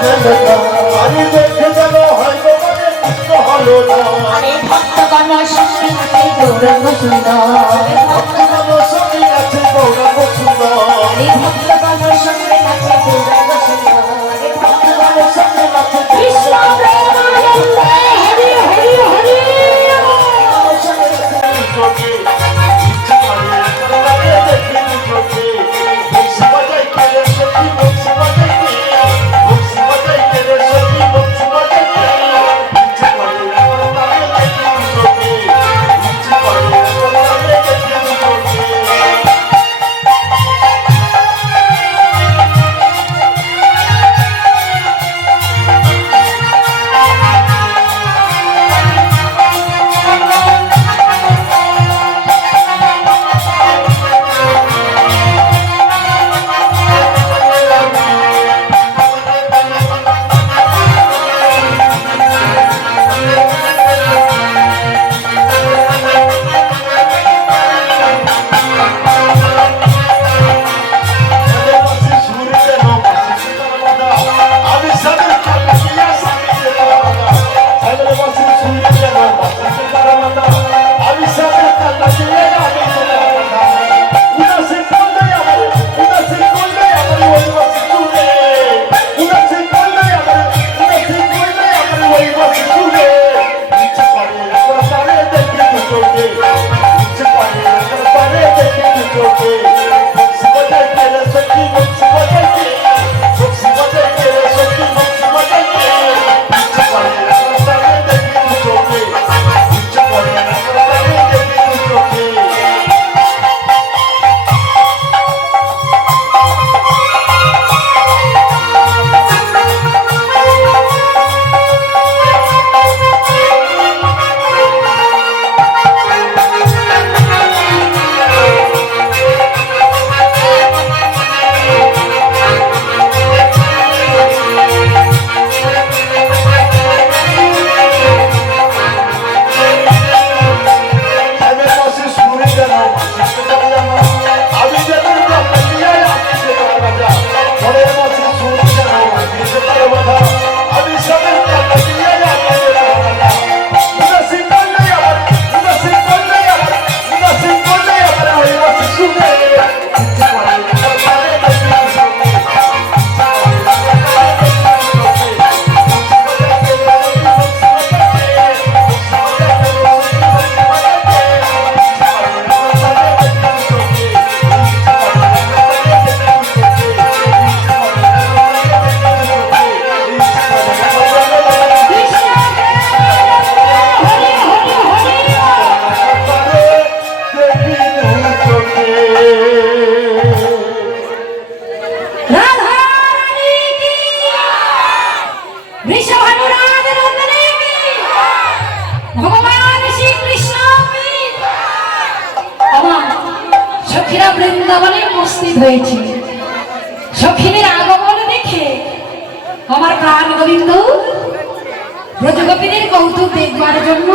আমি দেখে যেন হয়তো মানে কৃষ্ণ হলো না। আরে ভক্তগণ সঙ্গে আছে গৌরাঙ্গ সুন্দর, ভক্তগণ সঙ্গে আছে গৌরাঙ্গ সুন্দর, আরে ভক্তগণ সঙ্গে আছে গৌরাঙ্গ সুন্দর, আরে ভক্তগণ সঙ্গে আছে কৃষ্ণ প্রেমানন্দে হরি হরি হরি। সখীরা বৃন্দাবনে উপস্থিত হয়েছে। সখীদের আগমন দেখে আমার প্রাণ গোবিন্দ ব্রজগোপীদের কৌতুক দেখবার জন্য